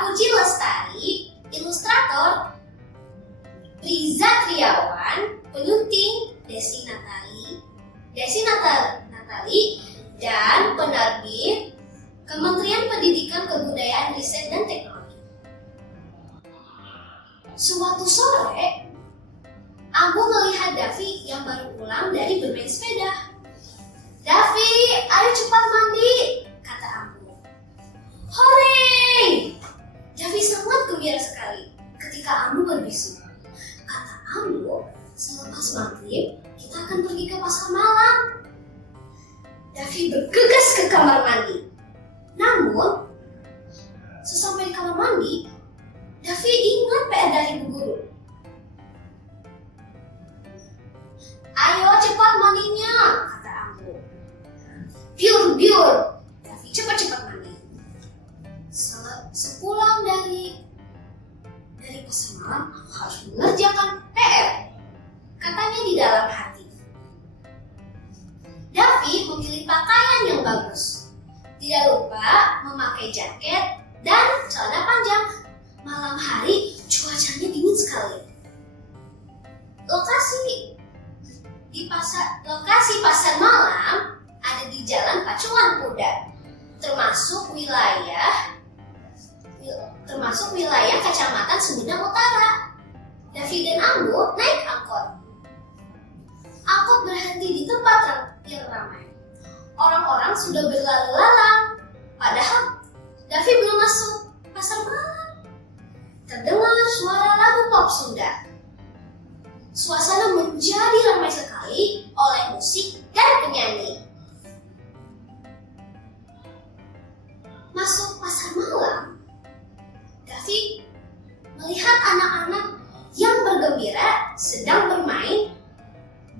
Puji Lestari, ilustrator; Riza Triawan, penyunting; Desi Natali, dan penerbit Kementerian Pendidikan, Kebudayaan, Riset, dan Teknologi. Suatu sore, Ambu melihat Davi yang baru pulang dari bermain sepeda. "Davi, ayo cepat mandi," kata Ambu. "Hore!" Davi sangat gembira sekali ketika Ambu berbisu. Kata Ambu, "Selepas maghrib, kita akan pergi ke pasar malam." Davi bergegas ke kamar mandi. Namun, sesampai di kamar mandi, Davi ingat PR dari Bu Guru. "Ayo cepat mandinya," kata Ambu. Biur, Davi cepat-cepat mandi. Sepulang dari pasar malam, aku harus mengerjakan PR, katanya di dalam hati. Davi memilih pakaian yang bagus. Tidak lupa memakai jaket dan celana panjang. Malam hari cuacanya dingin sekali. Lokasi pasar malam ada di Jalan Pacuan Kuda, termasuk wilayah Kecamatan Sumedang Utara. Davi dan Ambu naik angkot. Angkot berhenti di tempat yang ramai. Orang-orang sudah berlalu lalang, padahal Davi belum masuk pasar malam. Terdengar suara lagu pop Sunda. Suasana menjadi ramai sekali oleh musik dan penyanyi. Masuk pasar malam, Davi melihat anak-anak yang bergembira sedang bermain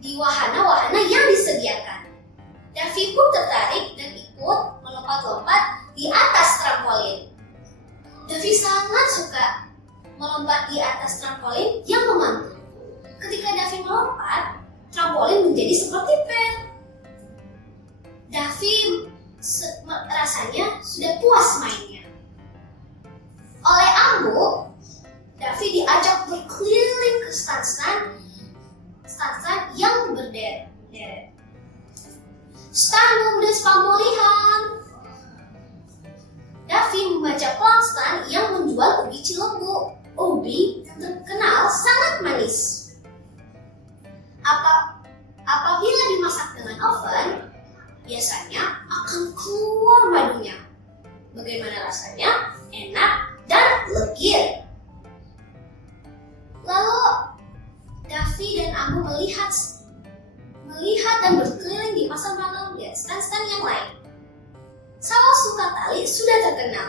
di wahana-wahana yang disediakan. Davi pun tertarik dan ikut melompat-lompat di atas trampolin. Davi sangat suka melompat di atas trampolin yang memantul. Ketika Davi melompat, trampolin menjadi seperti per. Davi rasanya sudah puas mainnya. Oleh Ambu, Davi diajak berkeliling ke stand-stand yang berderet. Stand bumdes pemulihan. Davi membaca stand yang menjual ubi cilembu. Ubi yang terkenal sangat manis. Apabila dimasak dengan oven, biasanya akan keluar madunya. Bagaimana rasanya? Enak dan legit. Lalu Davi dan Ambu melihat dan berkeliling di pasar malam dan stand-stand yang lain. Saus Sukatali sudah terkenal.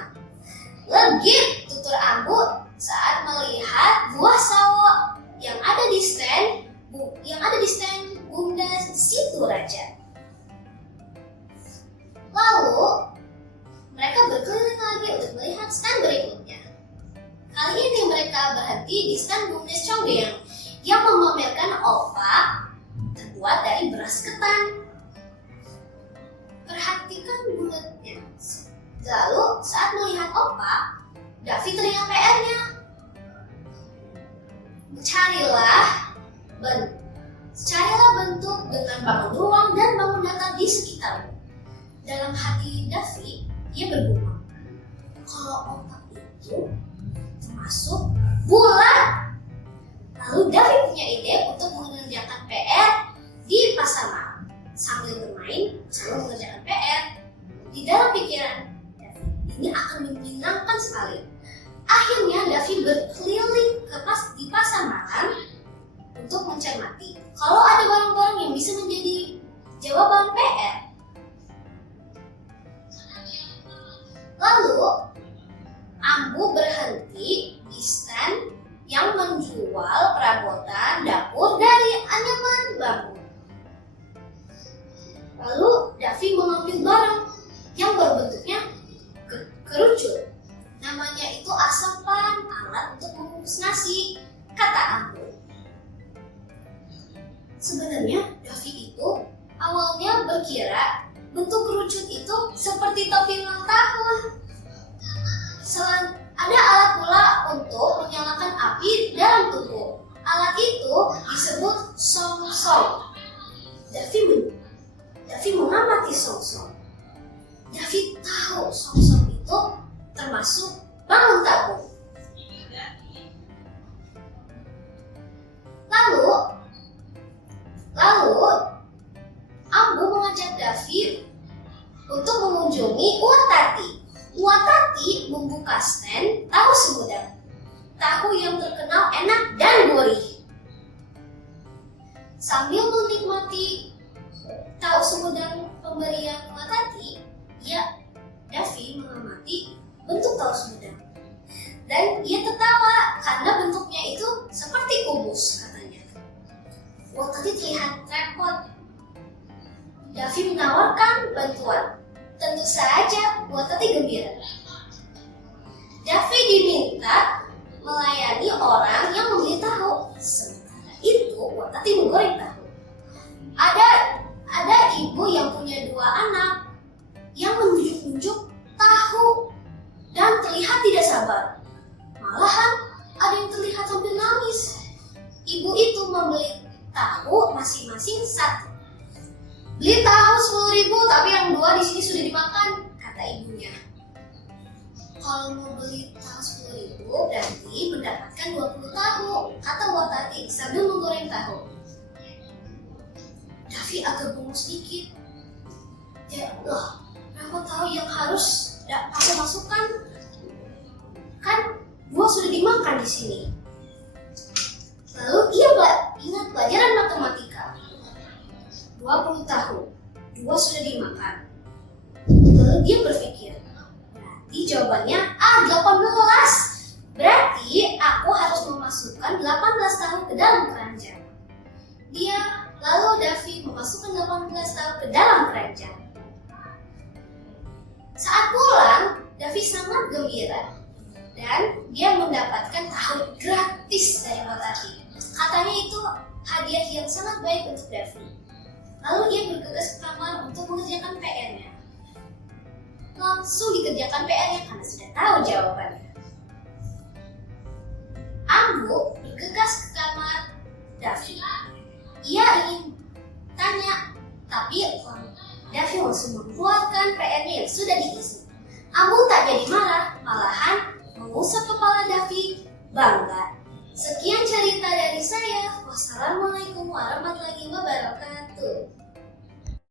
Legit, tutur Ambu saat melihat buah sawo yang ada di stand Bunda Situ Raja. Lalu mereka berkeliling lagi untuk melihat stand berikutnya. Kali ini mereka berhenti di stand Bumdes Conggeng yang memamerkan opak terbuat dari beras ketan. Perhatikan bulatnya. Lalu saat melihat opak, Davi teringat PR-nya. Carilah bentuk dengan bangun ruang dan bangun data di sekitarmu. Dalam hati Davi, ia bergumam, kalau opak itu termasuk bulat. Lalu Davi punya ide untuk mengerjakan PR di pasar malam. Sambil mengerjakan PR, di dalam pikiran Davi, ini akan menyenangkan sekali. Akhirnya Davi berkeliling di pasar malam untuk mencermati kalau ada barang-barang yang bisa menjadi jawaban PR. Lalu Ambu berhenti di stand yang menjual perabotan dapur dari anyaman bambu. Lalu Davi mengambil barang yang berbentuknya kerucut. Namanya itu asapan, alat untuk mengukus nasi, kata Ambu. Sebenarnya Davi itu awalnya berkira bentuk kerucut itu seperti topi ulang tahun. Ada tabung. Lalu Ambo mengajak Davi untuk mengunjungi Uwatati. Uwatati membuka stand tahu Sumedang, tahu yang terkenal enak dan gurih. Sambil menikmati tahu Sumedang pemberian Uwatati, Davi mengamati bentuk tahu Sumedang. Dan ia tertawa karena bentuknya itu seperti kubus, katanya. Uwatati terlihat repot. Davi menawarkan bantuan. Tentu saja Uwatati gembira. Davi diminta melayani orang yang membeli tahu. Sementara itu Uwatati menggoreng tahu. Ada ibu yang punya 2 anak yang menunjuk-nunjuk tahu dan terlihat tidak sabar. Malahan ada yang terlihat hampir nangis. Ibu itu membeli tahu masing-masing 1. Beli tahu 10.000, tapi yang 2 di sini sudah dimakan, kata ibunya. Kalau mau beli tahu 10.000 berarti mendapatkan 20 tahu, kata Uwatati sambil menggoreng tahu. Davi agak bengong sedikit. Ya Allah, berapa tahu yang harus aku masukkan? Kan 2 sudah dimakan di sini. Lalu ia ingat pelajaran matematika. 20 tahun, 2 sudah dimakan. Lalu dia berpikir, berarti jawabannya 18. Berarti aku harus memasukkan 18 tahun ke dalam keranjang. Lalu Davi memasukkan 18 tahun ke dalam keranjang. Saat pulang, Davi sangat gembira dan dia mendapatkan tahu gratis dari Uwatati. Katanya itu hadiah yang sangat baik untuk Davi. Lalu ia bergegas ke kamar untuk mengerjakan PR-nya. Langsung dikerjakan PR-nya karena sudah tahu jawabannya. Ambo bergegas ke kamar Davi. Ia ingin tanya, tapi Davi langsung mengeluarkan PR-nya yang sudah diisi. Ambo tak jadi marah, malahan mengusap kepala Davi bangga.